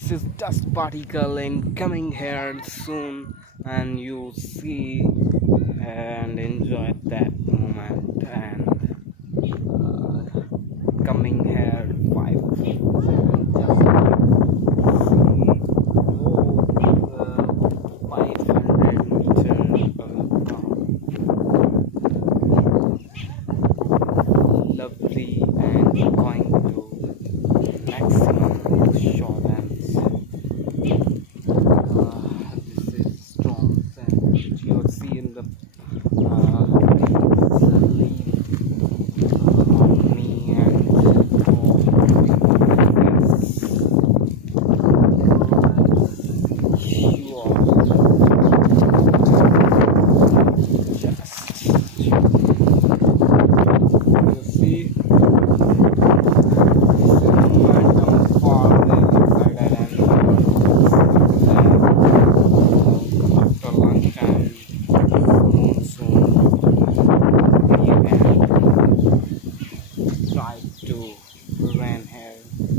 This is dust particle and coming here soon, and you see and enjoy that moment and coming here 5 seconds.